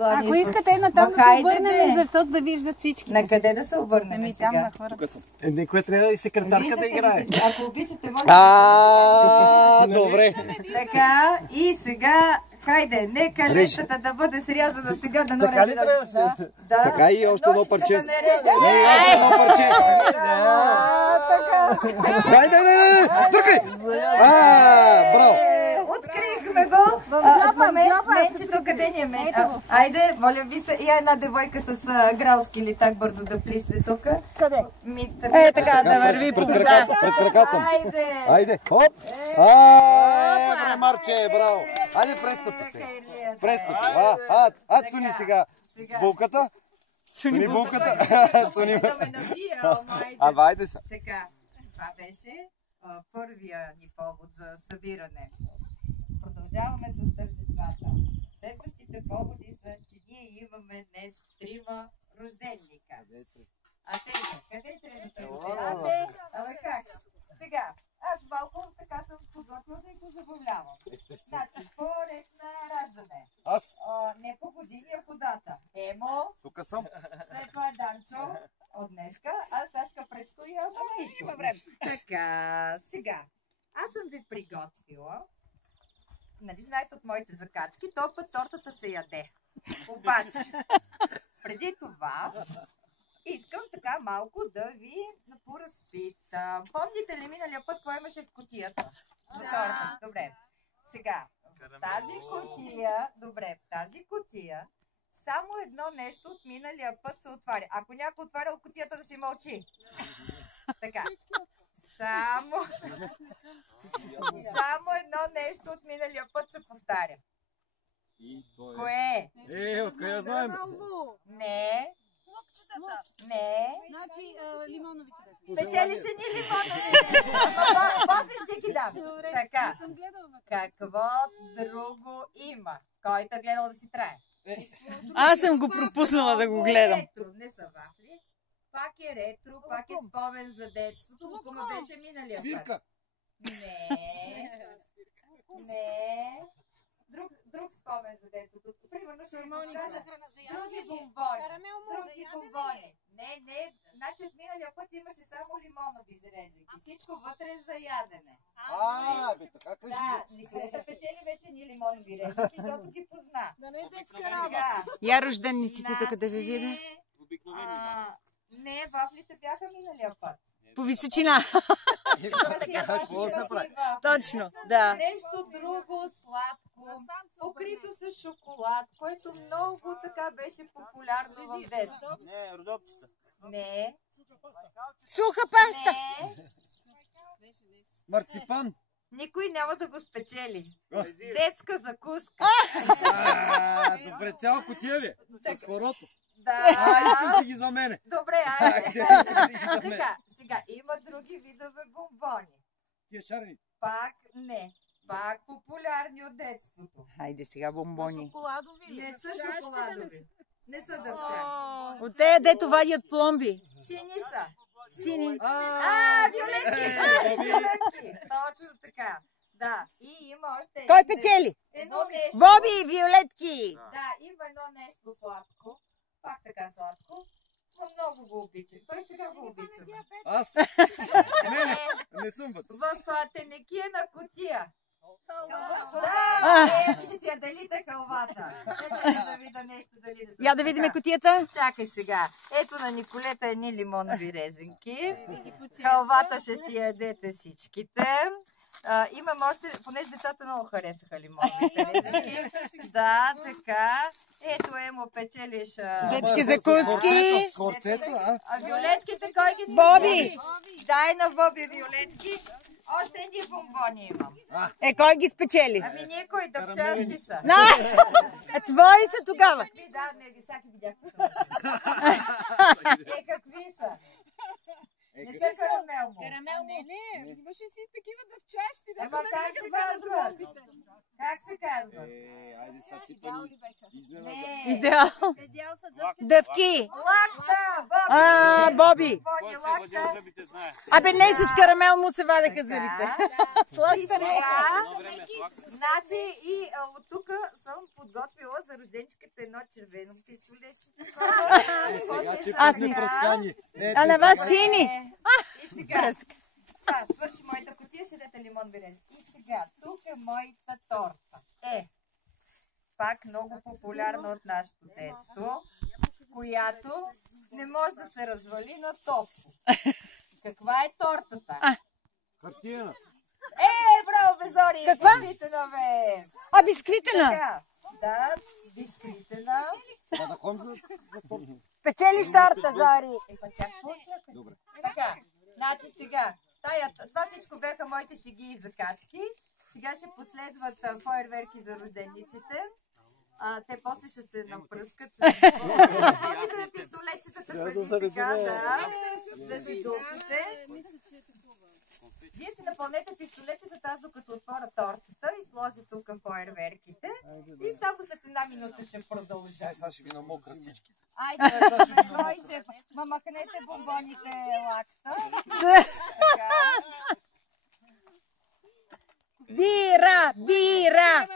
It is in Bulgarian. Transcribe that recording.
Ако искате натам да се обърнем, защото да виждат всички. На къде да се обърнем сега? Тук съм. Никой трябва и секретарка да играе. Ако обичате, може добре. Така, и сега, хайде, нека лещата да бъде срязана сега да нарежда. Така ли трябваше? Да. Така и още едно парче. И още едно парче. Така. Хайде, дъркай! Браво! Открихме го. Менчето, къде ни е мен? Айде, моля ви се, и една девойка с гралски ли так бързо да плисне тук. Къде? Така, да върви по вода. Пред краката. Айде. Айде, хоп! Бре, Марче, браво! Айде, престъпи се. Престъпи. Цуни сега булката. Цуни булката. Цуни. Айде са. Така, това беше първия ни повод за събиране. Продължаваме с тържествата. Следващите поводи са, че ние имаме днес 3 рожденника. А те са? Къде трябва? Абе как? Сега, аз малко така съм подготвила да го забавлявам. Значи, по ред на раждане. Аз. Не по години, а по дата. Емо. Тук съм. След това е Данчо от днеска, а Сашка предстои, ама нищо. Има време. Така, сега. Аз съм ви приготвила. Нали знаете от моите закачки, този път тортата се яде. Обаче, преди това, искам така малко да ви поразпитам. Помните ли миналия път, какво имаше в кутията? За торта. Добре. Сега, в тази кутия, само едно нещо от миналия път се отваря. Ако някой отварял кутията, да си мълчи. Така. Само едно нещо от миналия път се повтаря. Кое? Откъде я знаем? Не. Не. Значи лимоновите. Печелише ни лимонови. После ще ги дам. Така. Какво друго има? Който е гледал да си трае? Аз съм го пропуснала да го гледам. Не са вафли. Пак е ретро, пак е спомен за детството. Лукума беше миналия път. Свирка. Не. Друг спомен за детството. Примерно ще ви каза други бомбони. Не. Значи от миналия път имаше само лимонови зарезики. Всичко вътре е за ядене. Така кажи. Да, никой да печели вече ни лимонови резики, защото ги позна. Да не е детска работа. Я рождениците тук да ви видя. Не, вафлите бяха миналия път. По височина. Точно, да. Нещо друго сладко, покрито с шоколад, което много така беше популярно в детството. Не, родопчета. Не. Суха паста. Марципан. Никой няма да го спечели. Детска закуска. Добре, цяла кутия ли? С хорото. Да. Искам си ги за мене. Добре, айде. Така, сега има други видове бомбони. Тия шарни. Пак не. Пак популярни от детството. Хайде сега бомбони. Не са шоколадови. Не са дъвчани. От тея дето вадят пломби. Сини са. Сини. Виолетки. Точно така. Да, и има още Кой печели? едно нещо. Боби и Виолетки. Да, има едно нещо сладко. Пак така сладко. Но много го обичам. Той сега го обича. Аз? Не съм вътре. В тенекия кутия. Да, ще си я делите халвата. Нека да видя нещо дали да се... Я да видим кутията. Чакай сега. Ето на Николета едни лимонови резинки. Халвата ще си ядете всичките. Имам още, понеже децата много харесаха лимоновите резинки. Да, така. Ето Емо печелиш... Детски закуски. А виолетките кой ги си? Боби. Дай на Боби виолетки. Още едни бомбони имам. Кой ги спечели? Никой, дъвчащи са. Твои са тогава. Да, не, всяки видях, че са. Какви са? Не са карамелмо. Не, имаше си такива дъвчащи. Ема как се казват? Как се казва? Айде са типани. Идеал. Дъвки. Лакта, Боби. Кой се въдил зъбите знае. Абе, не, с карамел му се вадеха зъбите. И Сладка сега, Едно време е слак. значи и от тук съм подготвила за рожденчиката едно червено пистолетче. Аз не пръскани. А на вас сини. И сега, свърши моята кутия, ще дадете лимон берез. И сега, тук е моята торта. Пак много популярна от нашето детство, която не може да се развали на топло. Каква е тортата? Хартиена. Браво, Безори! Каква? Бисквитена, бе! Бисквитена. Така, да, бисквитена. Да ходим за торта. Печелиш торта, Зори. Па тя пуснаха. Добре. Така, значи сега, това всичко бяха моите шеги и закачки. Сега ще последват фойерверки за рождениците. Те после ще се напръскат. Ходите на пистолетчетата преди така, да си дупите. Вие си напълнете пистолетчетата, аз докато отворя тортата и сложа тук фойерверките. И само след една минута ще продължа. Сега ще ви намокра всички. Айде, кой ще... Махнете бомбоните, лакта. Бира, бира.